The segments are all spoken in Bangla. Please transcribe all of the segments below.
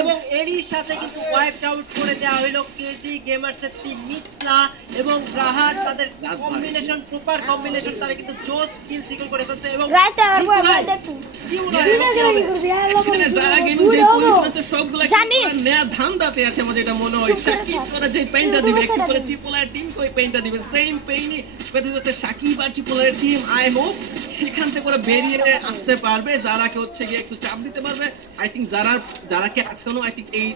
এবং এরই সাথে কিন্তু ওয়াইপড আউট করে দেওয়া হলো কেজি গেমার্স এর টিম মিথলা এবং রাহাত তাদের কম্বিনেশন সুপার কম্বিনেশন তারা কিন্তু জোস কিল সিকিউর করে ফেলছে এবং রাইতে আর বয় দেখু যারা গেমিং যে পজিশনে তো সবগুলা নেয়া ধান্দাতে আছে আমাদের এটা মনে হয় সাকিব করে যে পেইনটা দিবে একটু করে চিপোলার টিম কই পেইনটা দিবে সেম পেইনই পেতে হচ্ছে সাকিব আর চিপোলার টিম আই হোপ সেখান থেকে করে বেরিয়ে আসতে পারবে যারা কে হচ্ছে গিয়ে একটু চাপ দিতে পারবে আই থিংক যারা কে আটকানো আই থিংক এই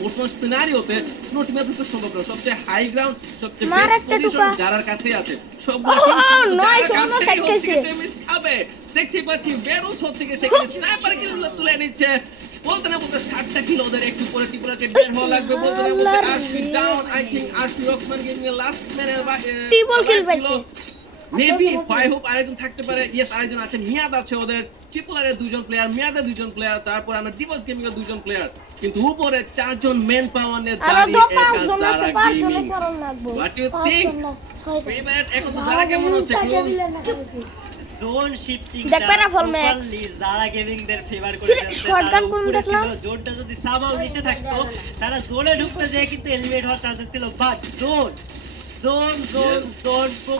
বর্তমান সিনারিওতে কোনো টিমের পক্ষে সম্ভব না সবচেয়ে হাই গ্রাউন্ড সবচেয়ে বেস্ট পজিশন যারার কাছেই আছে সবগুলো খাবে দেখতে পাচ্ছি বেরোস হচ্ছে গিয়ে সেখানে স্নাইপার কিলগুলো তুলে নিচ্ছে বলতে না বলতে 60টা কিলো ওদের একটু পরে টিপুরাকে বের হওয়া লাগবে বলতে না বলতে আরশি ডাউন আই থিংক আরশি রকমান গেমিং এর লাস্ট ম্যানের টিবল কিল পাইছে মেবি আই হোপ আরেকজন থাকতে পারে ইয়েস আরেকজন আছে মিয়াদ আছে ওদের ট্রিপলারের দুইজন প্লেয়ার মিয়াদের দুইজন প্লেয়ার তারপর আমরা ডিভোর্স গেমিং এর দুইজন প্লেয়ার কিন্তু উপরে চারজন মেন পাওয়ার নিয়ে দাঁড়িয়ে একা হোয়াট ইউ থিংক ফেভারিট এখন তো যারা কেমন হচ্ছে জোন শিফটিং দেখবেন ফল ম্যাক্স যারা গেমিং দের ফেভার করে শটগান কোন দেখলাম জোনটা যদি সামাও নিচে থাকতো তারা জোনে ঢুকতে যেয়ে কিন্তু এলিমিনেট হওয়ার চান্সেস ছিল বাট জোন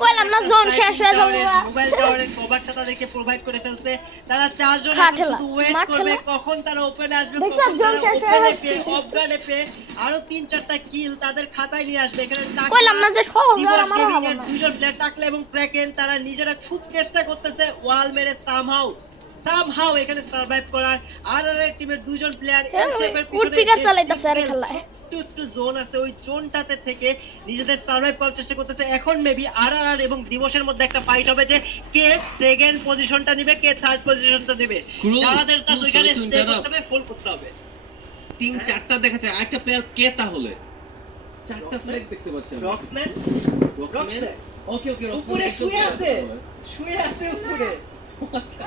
কইলাম না জোন শেষ হয়ে যাবে মোবাইল টাওয়ারের কভারটা তাদেরকে প্রোভাইড করে ফেলছে তারা চারজন শুধু ওয়েট করবে কখন তারা ওপেনে আসবে জোন শেষ হয়ে যাচ্ছে অফগার্ডে পে আরো 3-4টা কিল তাদের খাতায় নিয়ে আসবে এখানে কইলাম না যে সহজ আর আমার হবে না দুইজন প্লেয়ার টাকলে এবং ক্র্যাকেন তারা নিজেরা খুব চেষ্টা করতেছে ওয়াল মেরে সামহাউ এখানে সার্ভাইভ করার আরআর টিমের দুইজন প্লেয়ার উড পিকার চালাইতাছে আর খেলায় একটু জোন আছে ওই জোনটাতে থেকে নিজেদের সার্ভাইভ করার চেষ্টা করতেছে এখন মেবি আরআর এবং দিবসের মধ্যে একটা ফাইট হবে যে কে সেকেন্ড পজিশনটা নেবে কে থার্ড পজিশনটা নেবে যাদের তার ওইখানে স্টে করতে হবে ফুল করতে হবে টিম চারটা দেখাচ্ছে আরেকটা প্লেয়ার কে তাহলে চারটা সিলেক্ট দেখতে পাচ্ছি রক্সম্যান ওকে রক্সম্যান উপরে শুয়ে আছে উপরে আচ্ছা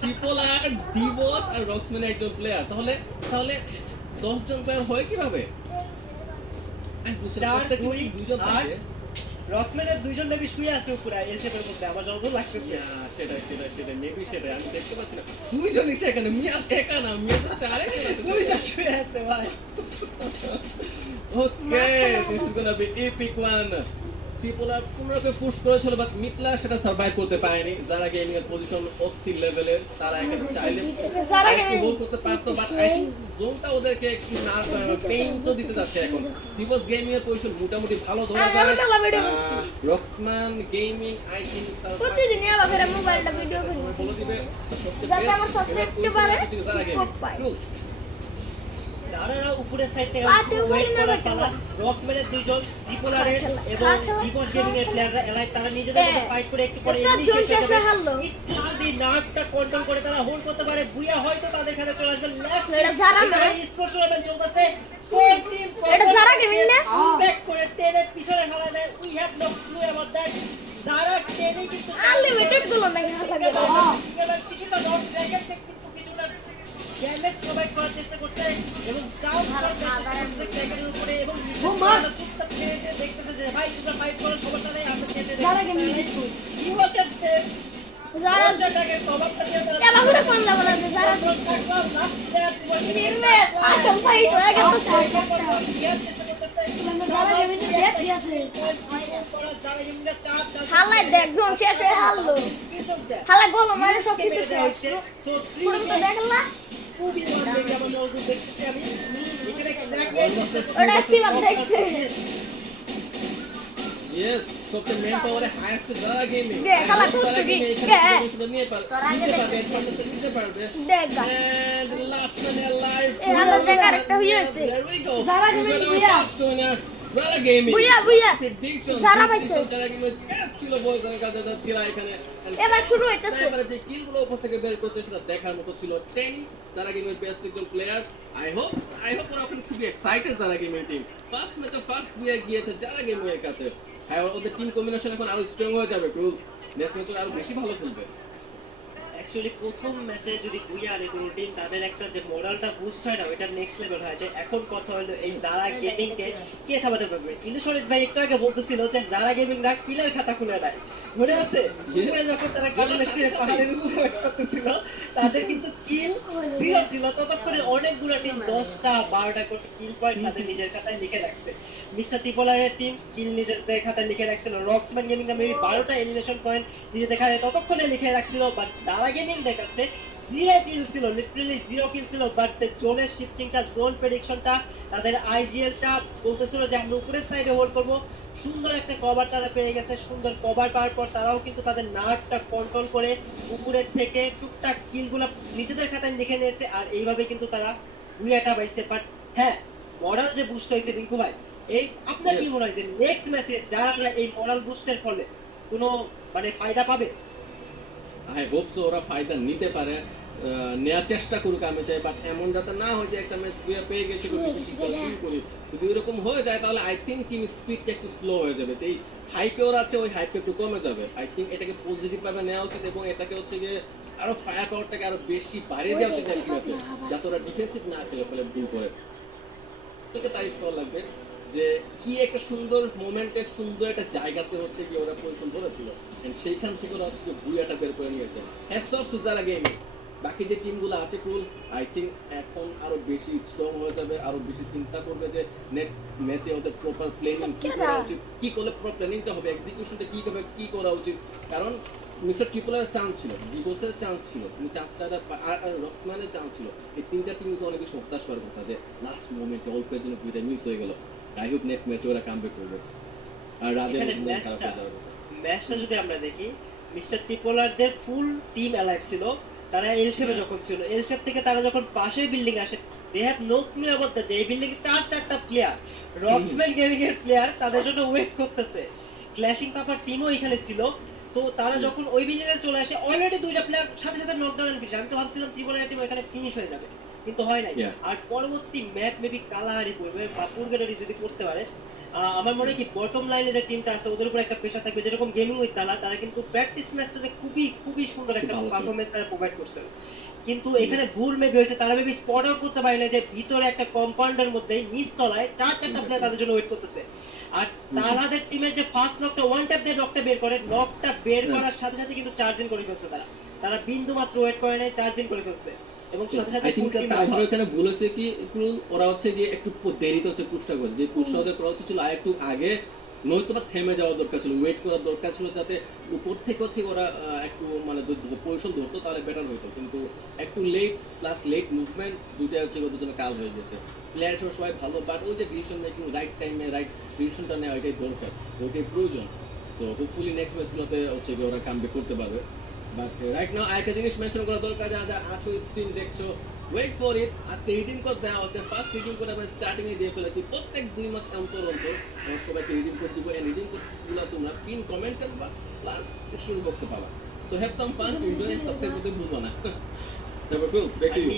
ট্রিপলার ডিভোস আর রক্সম্যান একজন প্লেয়ার তাহলে 10 জন প্লেয়ার হয় কিভাবে আমি বুঝতে পারছি দুইজন থাকে রক্সম্যানের দুইজন মেবি শুয়ে আছে উপরে এল শেপের মধ্যে আমার যতদূর লাগতেছে সেটা মেবি সেটা আমি দেখতে পাচ্ছি না দুইজন সেখানে মিয়া একা না মিয়া সাথে আরেকজন আছে দুইটা শুয়ে আছে ভাই okay this is gonna be epic one ট্রিপলার পুনরাকে পুশ করেছিল বাট মিটলা সেটা সার্ভাইভ করতে পারেনি যারা গেমিং এর পজিশন অস্থির লেভেলের তারা এখানে চাইলে যারা গেমিং হোল্ড করতে পারতো বাট আই থিংক জোনটা ওদেরকে একটু না পেইন তো দিতে যাচ্ছে এখন দিবস গেমিং এর পজিশন মোটামুটি ভালো ধরা যায় রক্সম্যান গেমিং আই থিংক প্রতিদিন আবার মোবাইলটা ভিডিও করি বলে দিবে যাতে আমার সাবস্ক্রাইবারে পায় যারা উপরের সাইড থেকে ওয়েট করা খেলা রক্সম্যানের দুইজন ট্রিপলারের এবং দিবস গেমিং এর প্লেয়াররা এলাই তারা নিজেদের মধ্যে ফাইট করে একটু পরে ইত্যাদি নাকটা কন্ট্রোল করে তারা হোল্ড করতে পারে বুয়া হয়তো তাদের কাছে চলে আসবে এটা যারা স্পোর্টস টুর্নামেন্ট চলতেছে এটা যারা গেমিং না ব্যাক করে টেনের পিছনে ফেলা দেয় we have no clue about that যারা টেনে কিন্তু আনলিমিটেড গুলো নাই লাগে এবার কিছুটা নট র্যাকেট কিন্তু কিছুটা ড্যামেজ প্রোভাইড করার চেষ্টা করতে এবং সাউন্ড ট্র্যাকের উপরে এবং চুপচাপ ছেড়ে দিয়ে দেখতেছে যে ভাই তোমরা ফাইট করো সমস্যা নেই আমরা খেতে দেই যারা গেমিং দেখো ইউএসএফ যারা ট্র্যাকের কভারটা দিয়ে তারা এবার করে কোন যাবে না যারা নির্মে আসল ফাইট হয়ে গেছে যারা গেমিং দেখ দিয়েছে হালা দেখ জোন শেষ হয়ে হাললো হালা গোল মারে সব কিছু শেষ পুরো তো দেখলা ওটা ছিলাম দেখছে ইয়েস সবচেয়ে মেন পাওয়ারে হাইয়েস্ট যারা গেমিং দেখ খালা কুত্তুকি নিতে পারবে দেখ লাস্ট মানে লাইভ এই হালা দেখার একটা হইছে যারা গেমিং যারা গেমিং বুয়া প্রেডিকশন যারা পাইছে যারা গেমিং ছিল বয়স এর কাছে যাচ্ছিল এখানে এবার শুরু হইতাছে এবারে যে কিলগুলো উপর থেকে বের করতে সেটা দেখার মতো ছিল 10 যারা গেমিং বেস্ট একজন প্লেয়ার আই হোপ ওরা এখন খুবই এক্সাইটেড যারা গেমিং টিম ফার্স্ট ম্যাচে ফার্স্ট দিয়ে গিয়েছে যারা গেমিং এর কাছে আর ওদের টিম কম্বিনেশন এখন আরো স্ট্রং হয়ে যাবে ক্রুজ নেক্সট ম্যাচে আরো বেশি ভালো খেলবে অ্যাকচুয়ালি প্রথম ম্যাচে যদি দুই আনে কোনো টিম, তাদের একটা যে মোরালটা বুস্ট হয় না, ওটা নেক্সট লেভেল হয়ে যায়। এখন কথা হলো এই যারা গেমিং কে থামাতে পারবে? ইলুশরিস ভাই একটু আগে বলতেছিল যে যারা গেমিং রা কিলের খাতা খুলে নেয়, মনে আছে? উপরে যখন তারা কাটালের পাহাড়ের উপরে ওয়েট করতেছিল, তাদের কিন্তু কিল 0 ছিল। ততক্ষণে অনেকগুলো টিম 10টা 12টা করে কিল পয়েন্ট তাদের নিজের খাতায় লিখে রাখছে। মিস্টার ত্রিপোলারের টিম কিল নিজেদের খাতায় লিখে রাখছিল, রক্সম্যান গেমিং রা মেবি 12টা এলিমিনেশন পয়েন্ট নিজেদের খাতায় ততক্ষণে লিখে রাখছিল। বাট যারা গেমিং দেখাচ্ছে 0 কিল ছিল, লিটারালি 0 কিল ছিল। বাট জোনের শিফটিংটা, জোন প্রেডিকশনটা, তাদের আইজিএলটা বলতেছিল যে আমরা উপরের সাইডে হোল্ড করবো। সুন্দর একটা কভার তারা পেয়ে গেছে। সুন্দর কভার পাওয়ার পর তারাও কিন্তু তাদের নার্ভটা কন্ট্রোল করে উপরের থেকে টুকটাক কিলগুলো নিজেদের খাতায় লিখে নিয়েছে। আর এইভাবে কিন্তু তারা উইয়াটা পাইছে। বাট হ্যাঁ, মরাল যে বুস্ট হয়েছে রিঙ্কু ভাই, এই আপনার কি মনে হয় যে নেক্সট ম্যাচে যারা এই মরাল বুস্টের ফলে কোনো মানে ফায়দা পাবে? আই হোপ সো ওরা ফায়দা নিতে পারে, নেওয়ার চেষ্টা করুক আমি চাই। বাট এমন যাতে না হয় যে একটা ম্যাচ পেয়ে গেছে করি, যদি এরকম হয়ে যায় তাহলে আই থিঙ্ক টিম স্পিডটা একটু স্লো হয়ে যাবে। এই হাইপে ওরা আছে, ওই হাইপটা একটু কমে যাবে। আই থিঙ্ক এটাকে পজিটিভ ভাবে নেওয়া উচিত এবং এটাকে হচ্ছে গিয়ে আরো ফায়ার পাওয়ারটাকে আরো বেশি বাড়িয়ে দেওয়া উচিত যাতে ওরা ডিফেন্সিভ না খেলে ফেলে ভুল করে। তোকে তারিফ করা লাগবে যে কি একটা সুন্দর মোমেন্টের সুন্দর একটা জায়গাতে হচ্ছে কি ওরা পজিশন ধরেছিল, এন্ড সেইখান থেকে ওরা হচ্ছে বুয়াটা বের করে নিয়েছে। হ্যাটস অফ টু যারা গেমিং। বাকি যে টিমগুলো আছে কুল, আই থিঙ্ক এখন আরো বেশি স্ট্রং হয়ে যাবে, আরো বেশি চিন্তা করবে যে নেক্সট ম্যাচে ওদের প্রপার প্ল্যানিং কি করা উচিত, কি করলে প্রপার প্ল্যানিংটা হবে, এক্সিকিউশনটা কি হবে, কি করা উচিত। কারণ মিস্টার ট্রিপলের চান্স ছিল, ডিগোসের চান্স ছিল, কিন্তু চান্সটা আর রক্সম্যানের চান্স ছিল। এই তিনটা টিম তো অনেক বেশি হতাশ হওয়ার কথা যে লাস্ট মোমেন্টে অল্পের জন্য দুইটা মিস হয়ে গেল। আই হোপ নেক্সট ম্যাচে ওরা কামব্যাক করবে। আর রাদের ম্যাচটা যদি আমরা দেখি, মিস্টার ট্রিপলারদের ফুল টিম অ্যালাইভ ছিল। তারা এল শেপে যখন ছিল, এল শেপ থেকে তারা যখন পাশের বিল্ডিং আসে, they have no clue about that এই বিল্ডিং এ 4টা প্লেয়ার, রক্সম্যান গেমিং এর প্লেয়ার তাদের জন্য ওয়েট করতেছে। ক্ল্যাশিং পাপার টিমও এখানে ছিল। তো তারা যখন ওই বিল্ডিং এ চলে আসে, অলরেডি দুইটা প্লেয়ার সাথে সাথে নকডাউন এন্ড ফিনিশ। আমি তো ভাবছিলাম ত্রিপলার টিম এখানে ফিনিশ হয়ে যাবে, কিন্তু হয় নাই। আর পরবর্তী ম্যাপ মেবি কালাহারি করবে বা পুরগেটারি যদি করতে পারে, আমার মনে হয় কি বটম লাইনে যে টিমটা আছে ওদের উপর একটা প্রেশার থাকবে। যেরকম গেমিং উইথ তারা কিন্তু প্র্যাকটিস ম্যাচটাতে খুবই সুন্দর একটা পারফরম্যান্স তারা প্রোভাইড করছে। কিন্তু এখানে ভুল মেবি হয়েছে, তারা মেবি স্পট আউট করতে পারে না যে ভিতরে একটা কম্পাউন্ডের মধ্যে নিচ তলায় 4টা প্লেয়ার তাদের জন্য ওয়েট করতেছে। আর তাদের টিমের যে ফার্স্ট নকটা ওয়ান ট্যাপ দিয়ে নকটা বের করে, নকটা বের করার সাথে সাথে কিন্তু চার্জিং করে ফেলছে। তারা বিন্দু মাত্র ওয়েট করে নাই, চার্জিং করে ফেলছে। এবং সাথে সাথে আই থিংক তারপরে এখানে ভুল হয়েছে কি ওরা হচ্ছে গিয়ে একটু দেরিতে হচ্ছে পুশটা করেছে, যে পুশটা ওদের করা উচিত ছিল আর একটু আগে, নয়তো বা থেমে যাওয়া দরকার ছিল, ওয়েট করার দরকার ছিল যাতে উপর থেকে হচ্ছে ওরা একটু মানে পজিশন ধরতো, তাহলে বেটার হতো। কিন্তু একটু লেট প্লাস লেট মুভমেন্ট দুইটাই হচ্ছে ওদের জন্য কাজ হয়ে গেছে। প্লেয়ার সবাই ভালো, বাট ওই যে ডিসিশন মেকিং, রাইট টাইমে রাইট ডিসিশনটা নেওয়া এটাই দরকার, ওইটাই প্রয়োজন। তো হোপফুলি নেক্সট ম্যাচগুলোতে হচ্ছে ওরা কামব্যাক করতে পারবে। বাট রাইট নাও আরেকটা জিনিস মেনশন করা দরকার, যা আছো স্ক্রিন দেখছো, ওয়েট ফর ইট। আজকে রিডিং কোড দেওয়া হচ্ছে, ফার্স্ট রিডিং কোড আমরা স্টার্টিং এ দিয়ে ফেলেছি। প্রত্যেক 2 মাস অন্তর আমরা সবাইকে রিডিং কোড দিব, এন্ড রিডিং কোডগুলো তোমরা পিন কমেন্টে বা প্লাস ডিসক্রিপশন বক্সে পাবা। So have some fun, enjoy, subscribe করতে ভুলবা না। তারপর ব্যাক টু ইউ।